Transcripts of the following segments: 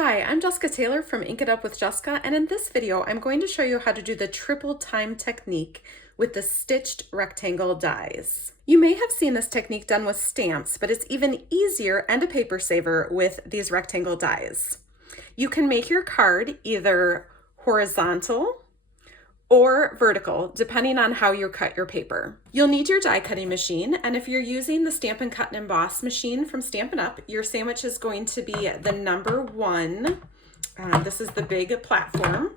Hi, I'm Jessica Taylor from Ink It Up with Jessica, and in this video I'm going to show you how to do the triple time technique with the stitched rectangle dies. You may have seen this technique done with stamps, but it's even easier and a paper saver with these rectangle dies. You can make your card either horizontal or vertical, depending on how you cut your paper. You'll need your die cutting machine, and if you're using the Stampin' Cut and Emboss machine from Stampin' Up, your sandwich is going to be the number 1. This is the big platform,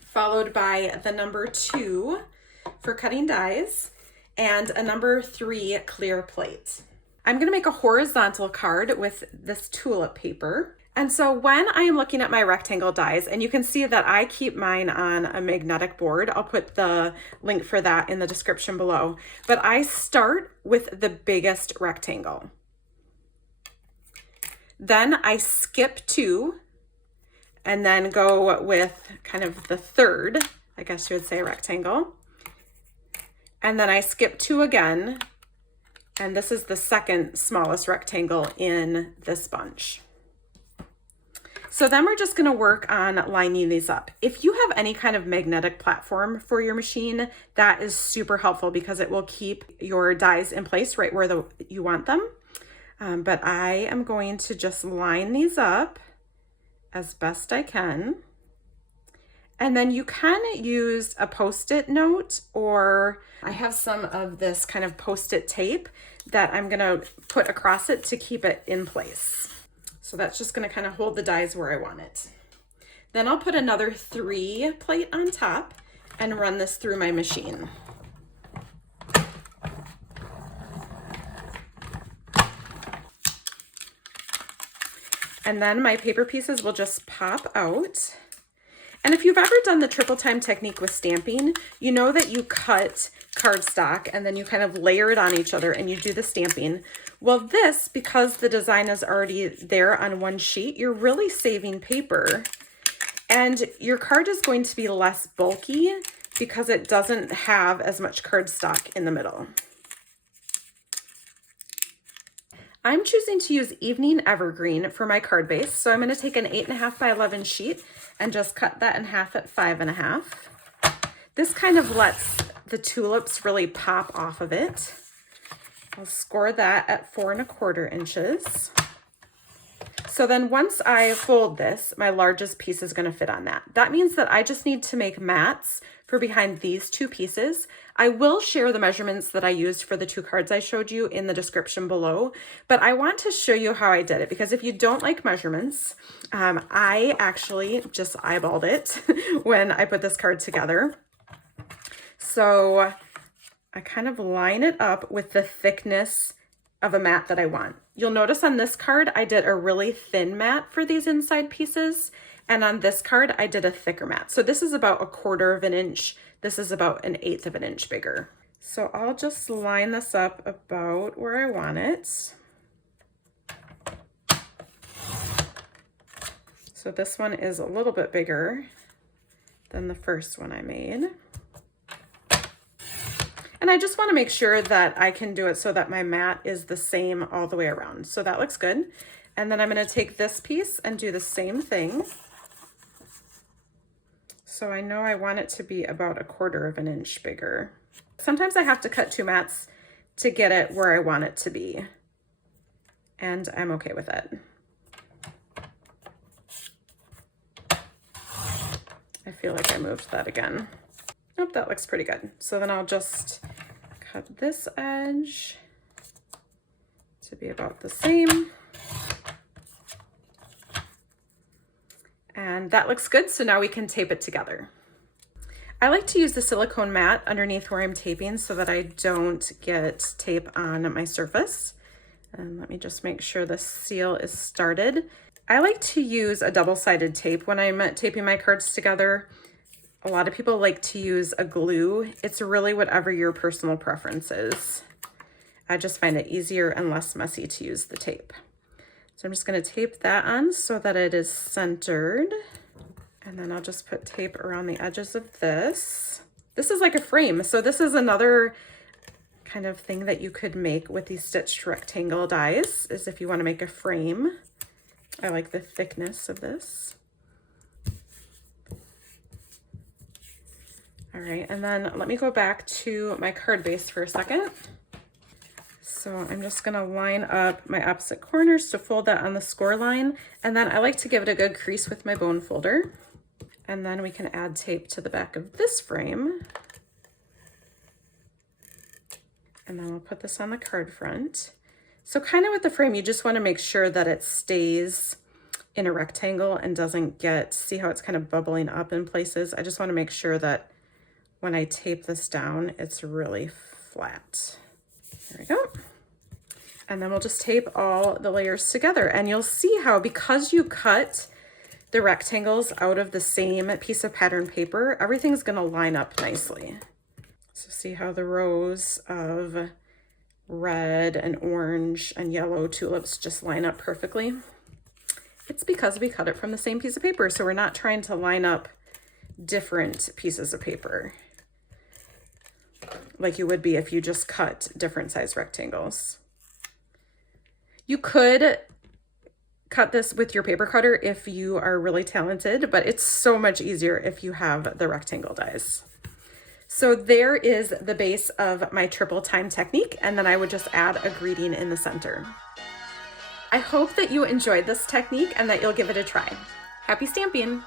followed by the number 2 for cutting dies, and a number 3 clear plate. I'm gonna make a horizontal card with this tulip paper. And so when I am looking at my rectangle dies, and you can see that I keep mine on a magnetic board, I'll put the link for that in the description below, but I start with the biggest rectangle. Then I skip 2, and then go with kind of the third, I guess you would say, rectangle. And then I skip 2 again, and this is the second smallest rectangle in this bunch. So then we're just going to work on lining these up. If you have any kind of magnetic platform for your machine, that is super helpful because it will keep your dies in place right where you want them. But I am going to just line these up as best I can. And then you can use a Post-it note, or I have some of this kind of Post-it tape that I'm going to put across it to keep it in place. So that's just going to kind of hold the dies where I want it. Then I'll put another 3 plate on top and run this through my machine. And then my paper pieces will just pop out. And if you've ever done the triple time technique with stamping, you know that you cut cardstock and then you kind of layer it on each other and you do the stamping. Well, this, because the design is already there on one sheet, you're really saving paper. And your card is going to be less bulky because it doesn't have as much cardstock in the middle. I'm choosing to use Evening Evergreen for my card base. So I'm going to take an 8.5 by 11 sheet and just cut that in half at 5.5. This kind of lets the tulips really pop off of it. I'll score that at 4.25 inches. So then once I fold this, my largest piece is going to fit on that. That means that I just need to make mats for behind these 2 pieces. I will share the measurements that I used for the 2 cards I showed you in the description below, but I want to show you how I did it, because if you don't like measurements, I actually just eyeballed it when I put this card together. So I kind of line it up with the thickness of a mat that I want. You'll notice on this card, I did a really thin mat for these inside pieces. And on this card, I did a thicker mat. So this is about 1/4 inch. This is about 1/8 inch bigger. So I'll just line this up about where I want it. So this one is a little bit bigger than the first one I made. And I just want to make sure that I can do it so that my mat is the same all the way around. So that looks good. And then I'm going to take this piece and do the same thing. So I know I want it to be about 1/4 inch bigger. Sometimes I have to cut 2 mats to get it where I want it to be. And I'm okay with it. I feel like I moved that again. Nope, that looks pretty good. So then I'll just cut this edge to be about the same. And that looks good, so now we can tape it together. I like to use the silicone mat underneath where I'm taping so that I don't get tape on my surface. And let me just make sure the seal is started. I like to use a double-sided tape when I'm taping my cards together. A lot of people like to use a glue. It's really whatever your personal preference is. I just find it easier and less messy to use the tape. So I'm just going to tape that on so that it is centered. And then I'll just put tape around the edges of this. This is like a frame. So this is another kind of thing that you could make with these stitched rectangle dies, is if you want to make a frame. I like the thickness of this. All right, and then let me go back to my card base for a second. So I'm just gonna line up my opposite corners to fold that on the score line. And then I like to give it a good crease with my bone folder. And then we can add tape to the back of this frame. And then we'll put this on the card front. So kind of with the frame, you just wanna make sure that it stays in a rectangle and doesn't get, see how it's kind of bubbling up in places? I just wanna make sure that when I tape this down, it's really flat. There we go. And then we'll just tape all the layers together, and you'll see how, because you cut the rectangles out of the same piece of pattern paper, everything's gonna line up nicely. So see how the rows of red and orange and yellow tulips just line up perfectly? It's because we cut it from the same piece of paper, so we're not trying to line up different pieces of paper like you would be if you just cut different size rectangles. You could cut this with your paper cutter if you are really talented, but it's so much easier if you have the rectangle dies. So there is the base of my triple time technique, and then I would just add a greeting in the center. I hope that you enjoyed this technique and that you'll give it a try. Happy stamping!